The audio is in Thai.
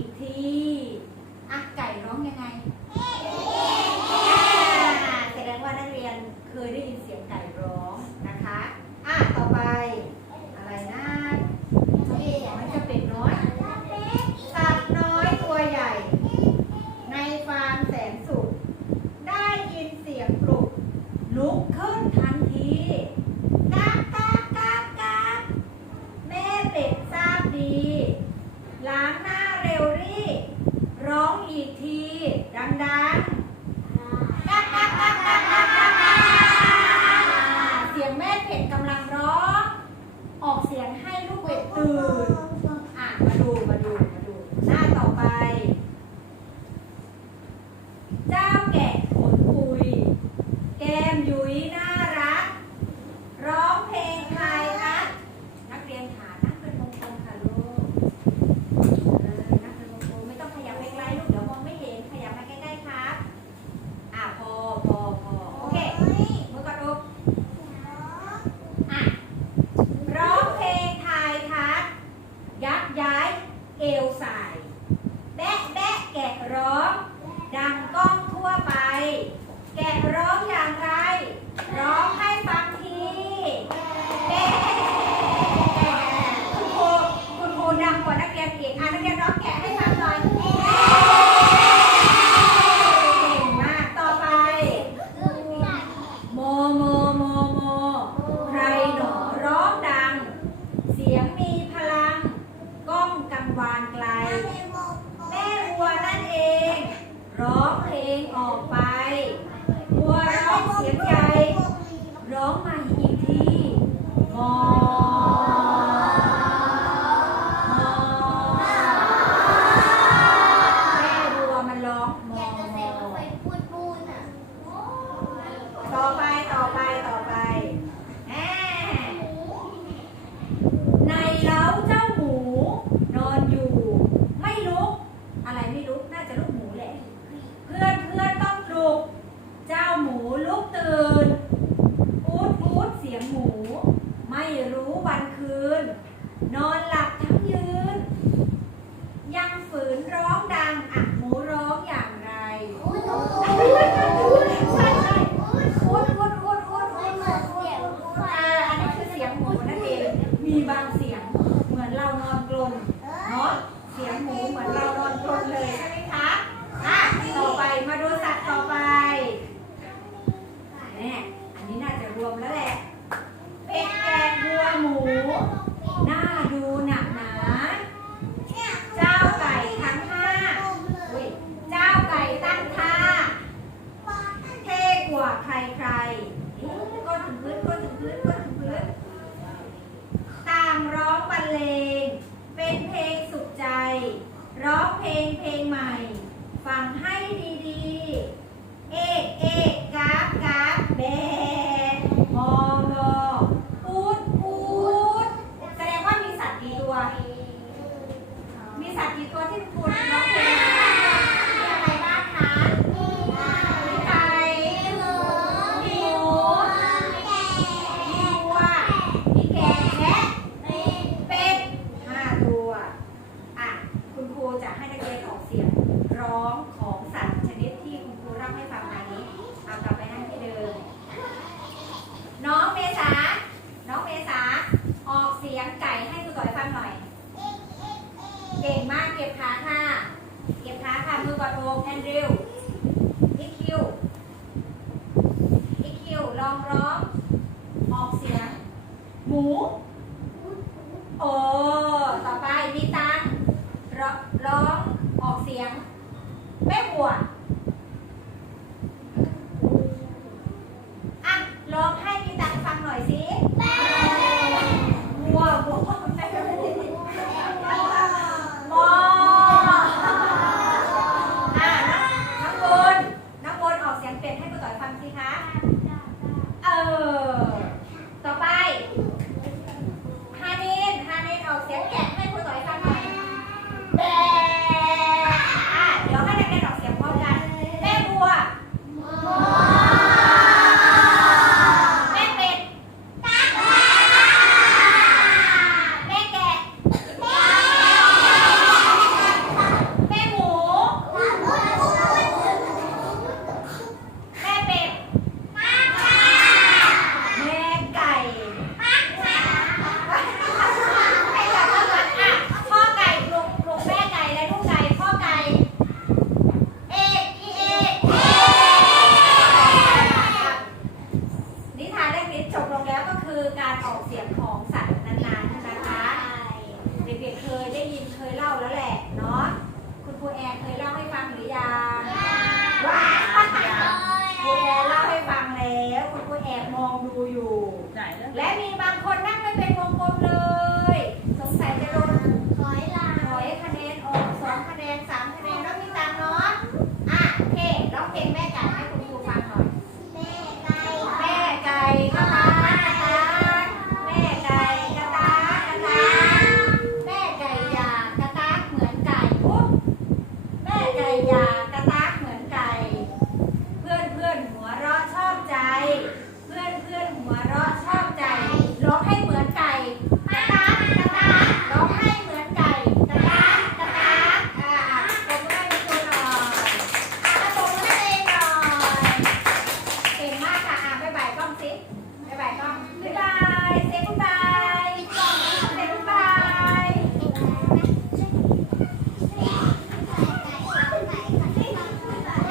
อีกทีอะไก่ร้องยังไง เสียงแม่เป็กำลังร้องออกเสียงให้ลูกเป็ตื่นมาดูมาดูมาดูหน้าต่อไป เจ้าแกะขนปุย แก้มยุ้ยหน้า แบะแบะแกะร้อง ดังก้องทั่วไป แกะร้องอย่างไร ร้องให้ฟังทีแบะคุณครูคุณครูดังกว่านักเรียนอีกอะนักเรียนร้องแกะให้ รวมแล้วแหละเป็ดแกงวัวหมูหน้าดูหนักหนา เจ้าไก่ทั้งห้าเจ้าไก่ตั้งท่าเท่กว่าใครใครก็ถึงพื้นก็ถึงพื้นก็ถึงพื้นต่างร้องบรรเลง เป็นเพลงสุขใจ ร้องเพลง มือกดอกแอนดริวอีคิวอีคิวลองร้องออกเสียง หมู โอ้ ต่อไปมีตาร้องออกเสียงแม่หัว อกเสียงของสัตว์นานๆนะคะเด็กๆเคยได้ยินเคยเล่าแล้วแหละเนาะคุณครูแอนเคยเล่าให้ฟังหรือยังว้าครูแอนเล่าให้ฟังแล้ว คุณครูแอนมองดูอยู่ และมีบางคนนั่งไม่เป็นวง sĩ. Bye bye con. Bye bye.